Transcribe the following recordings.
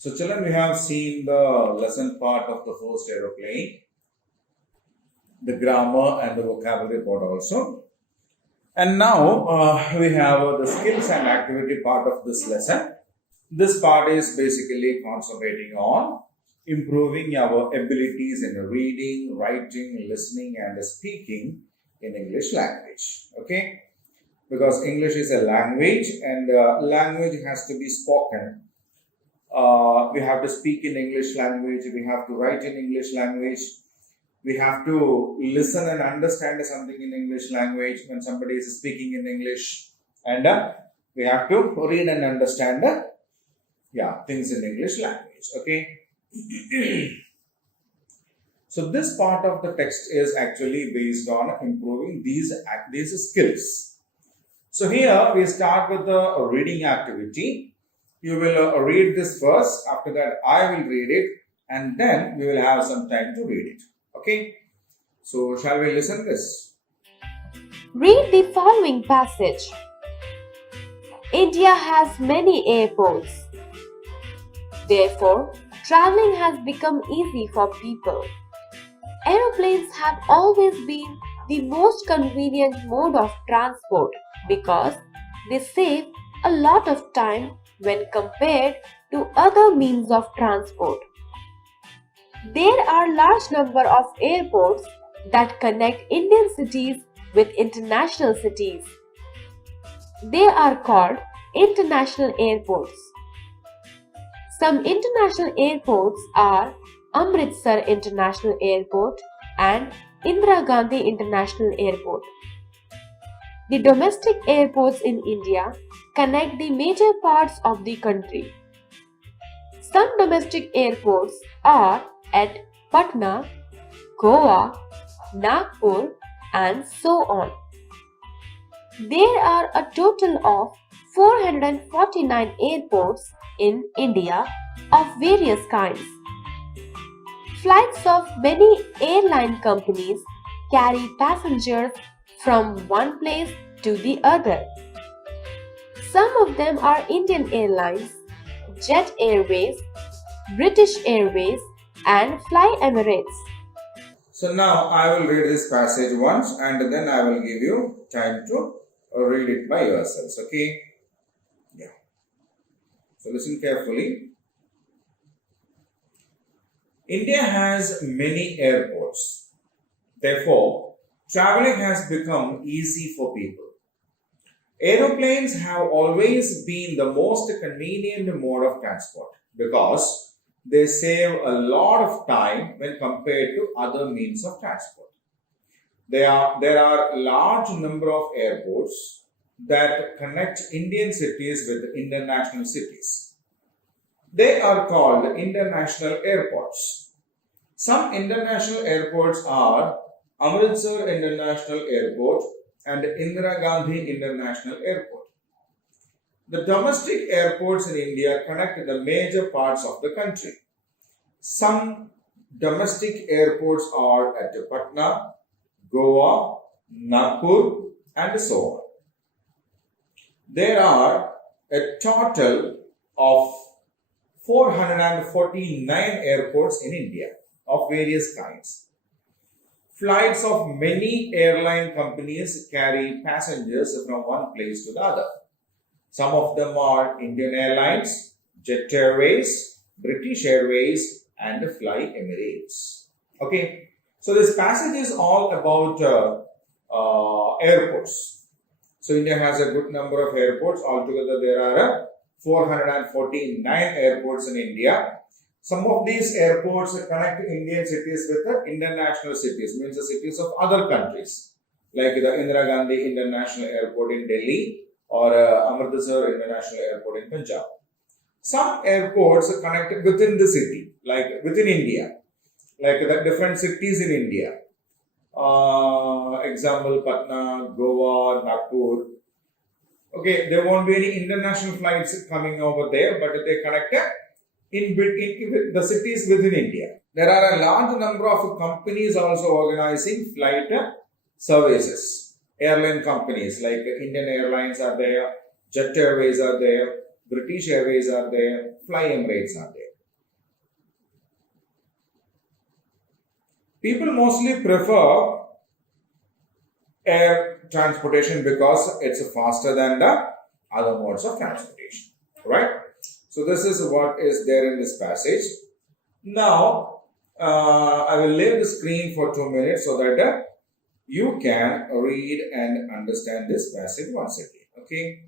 So children, we have seen the lesson part of the first aeroplane, the grammar and the vocabulary part also. And now we have the skills and activity part of this lesson. This part is basically concentrating on improving our abilities in reading, writing, listening and speaking in English language. Okay? Because English is a language and language has to be spoken. We have to speak in English language, we have to write in English language, we have to listen and understand something in English language when somebody is speaking in English, and we have to read and understand things in English language. Okay. So this part of the text is actually based on improving these skills. So here we start with the reading activity. You will read this first, after that I will read it, and then we will have some time to read it. Okay, so shall we listen this? Read the following passage. India has many airports. Therefore, traveling has become easy for people. Aeroplanes have always been the most convenient mode of transport because they save a lot of time when compared to other means of transport. There are large number of airports that connect Indian cities with international cities. They are called international airports. Some international airports are Amritsar International Airport and Indira Gandhi International Airport. The domestic airports in India connect the major parts of the country. Some domestic airports are at Patna, Goa, Nagpur and so on. There are a total of 449 airports in India of various kinds. Flights of many airline companies carry passengers from one place to the other. Some of them are Indian Airlines, Jet Airways, British Airways and Fly Emirates. So now I will read this passage once and then I will give you time to read it by yourselves. Okay? Yeah. So listen carefully. India has many airports. Therefore, traveling has become easy for people. Aeroplanes have always been the most convenient mode of transport because they save a lot of time when compared to other means of transport. There are large number of airports that connect Indian cities with international cities. They are called international airports. Some international airports are Amritsar International Airport and Indira Gandhi International Airport. The domestic airports in India connect the major parts of the country. Some domestic airports are at Patna, Goa, Nagpur and so on. There are a total of 449 airports in India of various kinds. Flights of many airline companies carry passengers from one place to the other. Some of them are Indian Airlines, Jet Airways, British Airways and Fly Emirates. Okay, so this passage is all about airports. So India has a good number of airports. Altogether there are 449 airports in India. Some of these airports connect Indian cities with the international cities, means the cities of other countries, like the Indira Gandhi International Airport in Delhi or Amritsar International Airport in Punjab. Some airports are connected within the city, like within India, like the different cities in India. Example, Patna, Goa, Nagpur. Okay, there won't be any international flights coming over there, but they connect in the cities within India. There are a large number of companies also organizing flight services. Airline companies like Indian Airlines are there, Jet Airways are there, British Airways are there, Fly Emirates are there. People mostly prefer air transportation because it's faster than the other modes of transportation, right? So this is what is there in this passage. Now I will leave the screen for 2 minutes so that you can read and understand this passage once again. Okay.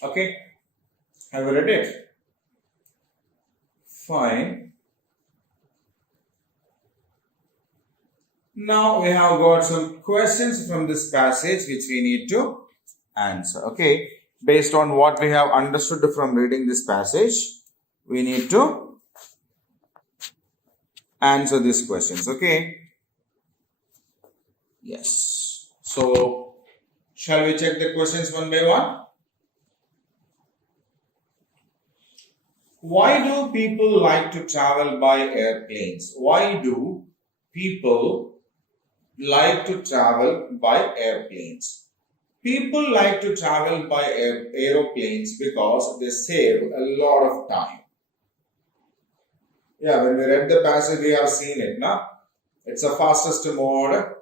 Okay. Have you read it? Fine. Now we have got some questions from this passage which we need to answer. Okay. Based on what we have understood from reading this passage, we need to answer these questions. Okay. Yes. So, shall we check the questions one by one? Why do people like to travel by airplanes? Why do people like to travel by airplanes? People like to travel by aeroplanes because they save a lot of time. Yeah, when we read the passage, we have seen it. Now, it's the fastest mode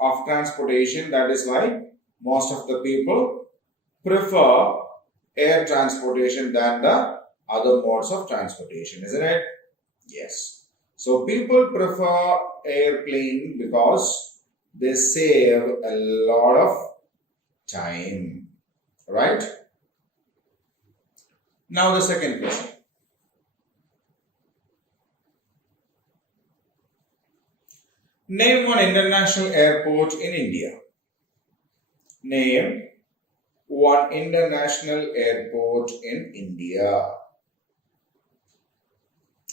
of transportation. That is why most of the people prefer air transportation than the other modes of transportation, isn't it? Yes. So people prefer airplane because they save a lot of time, right? Now the second question. Name one international airport in India. Name one international airport in India.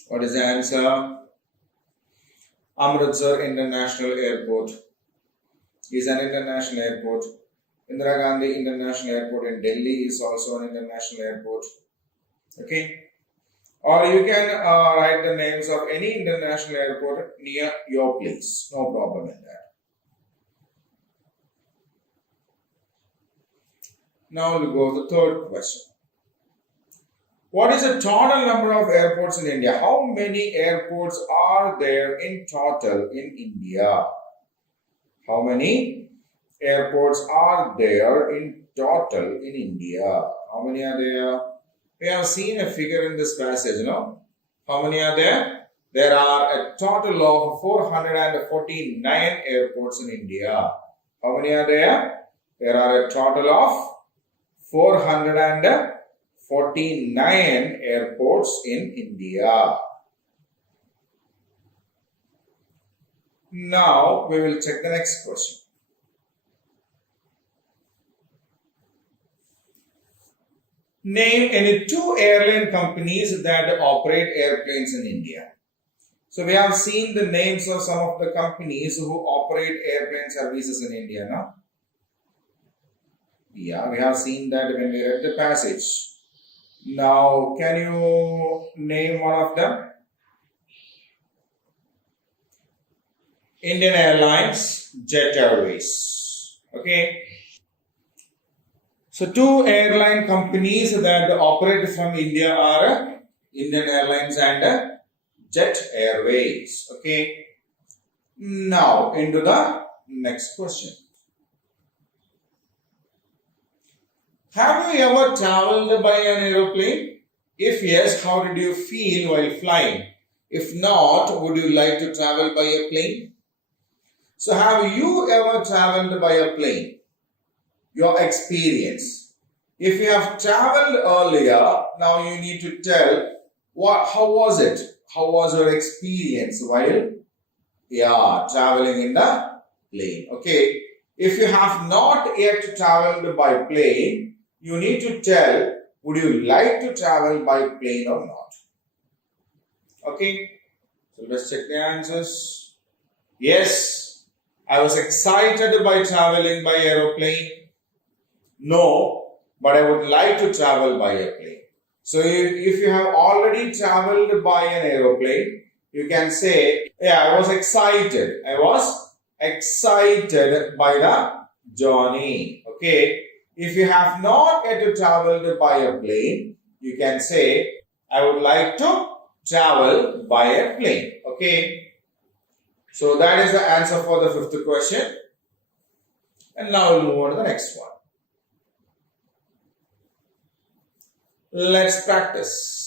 What is the answer? Amritsar International Airport is an international airport. Indira Gandhi International Airport in Delhi is also an international airport. Okay. Or you can write the names of any international airport near your place. No problem in that. Now we'll go to the third question. What is the total number of airports in India? How many airports are there in total in India? How many airports are there in total in India? How many are there? We have seen a figure in this passage, no? How many are there? There are a total of 449 airports in India. How many are there? There are a total of 449 airports in India. Now we will check the next question. Name any two airline companies that operate airplanes in India. So we have seen the names of some of the companies who operate airplane services in India now. Yeah, we have seen that when we read the passage. Now, can you name one of them? Indian Airlines, Jet Airways. Okay. So, two airline companies that operate from India are Indian Airlines and Jet Airways. Okay. Now, into the next question. Have you ever traveled by an aeroplane? If yes, how did you feel while flying? If not, would you like to travel by a plane? So, have you ever traveled by a plane? Your experience. If you have traveled earlier, now you need to tell how was it? How was your experience while traveling in the plane? Okay. If you have not yet traveled by plane, you need to tell would you like to travel by plane or not? Okay. So let's check the answers. Yes, I was excited by traveling by aeroplane. No, but I would like to travel by a plane. So if you have already traveled by an aeroplane, you can say, I was excited. I was excited by the journey. Okay. If you have not yet traveled by a plane, you can say, I would like to travel by a plane. Okay. So that is the answer for the fifth question. And now we'll move on to the next one. Let's practice.